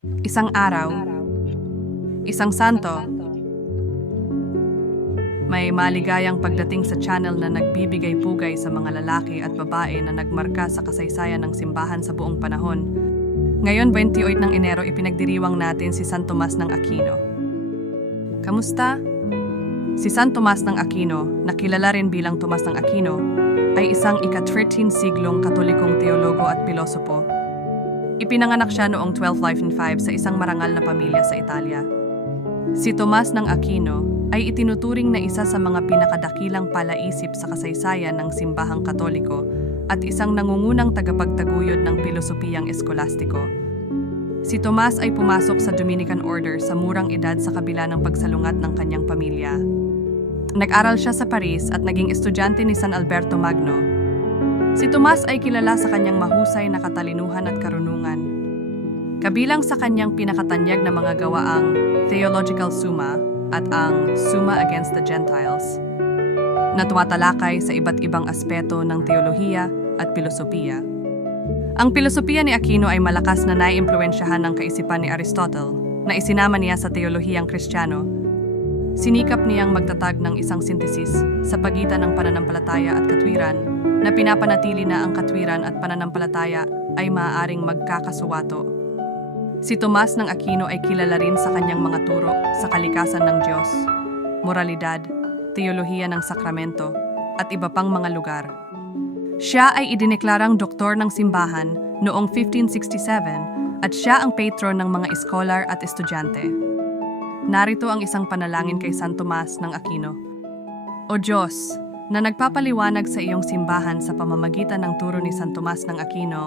Isang araw, isang santo, may maligayang pagdating sa channel na nagbibigay pugay sa mga lalaki at babae na nagmarka sa kasaysayan ng simbahan sa buong panahon. Ngayon, 28 ng Enero, ipinagdiriwang natin si San Tomas ng Aquino. Kamusta? Si San Tomas ng Aquino, na kilala rin bilang Tomas ng Aquino, ay isang ika-13 siglong katolikong teologo at pilosopo. Ipinanganak siya noong 1205 sa isang marangal na pamilya sa Italia. Si Tomas ng Aquino ay itinuturing na isa sa mga pinakadakilang palaisip sa kasaysayan ng simbahang katoliko at isang nangungunang tagapagtaguyod ng pilosopiyang eskolastiko. Si Tomas ay pumasok sa Dominican Order sa murang edad sa kabila ng pagsalungat ng kanyang pamilya. Nag-aral siya sa Paris at naging estudyante ni San Alberto Magno. Si Tomas ay kilala sa kanyang mahusay na katalinuhan at karunungan. Kabilang sa kanyang pinakatanyag na mga gawaang Theological Summa at ang Summa Against the Gentiles, na tumatalakay sa iba't ibang aspeto ng teolohiya at pilosopiya. Ang pilosopiya ni Aquino ay malakas na naiimpluwensyahan ng kaisipan ni Aristotle na isinama niya sa teolohiyang kristyano. Sinikap niyang magtatag ng isang sintesis sa pagitan ng pananampalataya at katwiran na pinapanatili na ang katwiran at pananampalataya ay maaaring magkakasuwato. Si Tomas ng Aquino ay kilala rin sa kanyang mga turo sa kalikasan ng Diyos, moralidad, teolohiya ng sakramento, at iba pang mga lugar. Siya ay idineklarang doktor ng simbahan noong 1567 at siya ang patron ng mga iskolar at estudyante. Narito ang isang panalangin kay San Tomas ng Aquino. O Diyos, na nagpapaliwanag sa iyong simbahan sa pamamagitan ng turo ni San Tomas ng Aquino,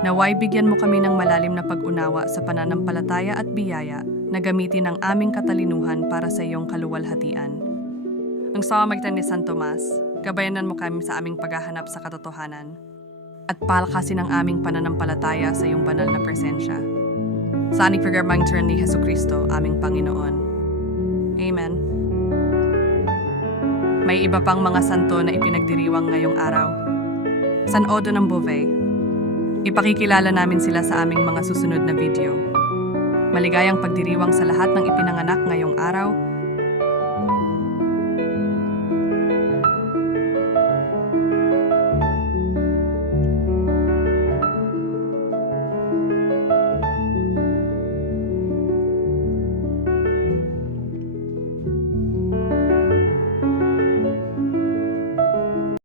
naway bigyan mo kami ng malalim na pag-unawa sa pananampalataya at biyaya na gamitin ang aming katalinuhan para sa iyong kaluwalhatian. Ang pamamagitan ni San Tomas, gabayanan mo kami sa aming paghahanap sa katotohanan at palakasin ang aming pananampalataya sa iyong banal na presensya. Sa aning pagkarbangturan ni Heso Kristo, aming Panginoon. Amen. May iba pang mga santo na ipinagdiriwang ngayong araw. San Odo ng Beauvais. Ipakikilala namin sila sa aming mga susunod na video. Maligayang pagdiriwang sa lahat ng ipinanganak ngayong araw